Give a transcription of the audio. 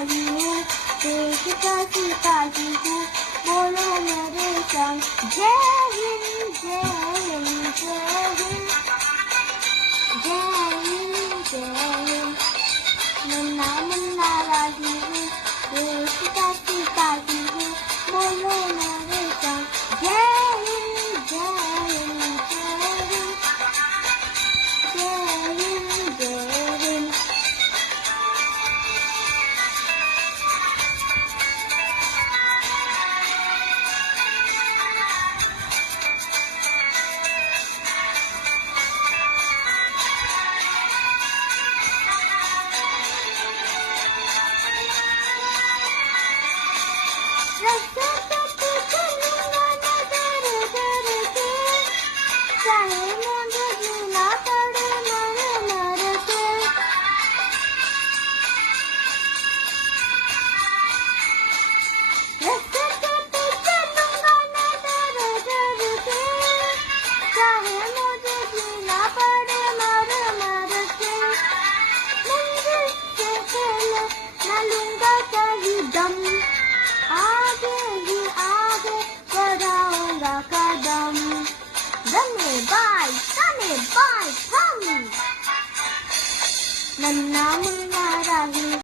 सिपाही हूँ, देश का सिपाही हूँ, बोलो मेरे संग जय हिंद जय हिंद जय हिंद जय हिंद जय हिंद। मुन्ना मुन्ना राही हूँ, देश का सिपाही हूँ, बोलो मेरे संग जय हिंद जय हिंद जय हिंद जय हिंद जय हिंद। चाहे मुझे जीना पड़े मर मर के, रास्ते पे चलूंगा मैं डर डर के, चाहे मुझे जीना पड़े मर मर के, मंजिल से पहले न लूंगा कहीं दम, आगे ही आगे बढ़ाऊंगा कदम, रने बाय हम। नन्ना मुन्ना राही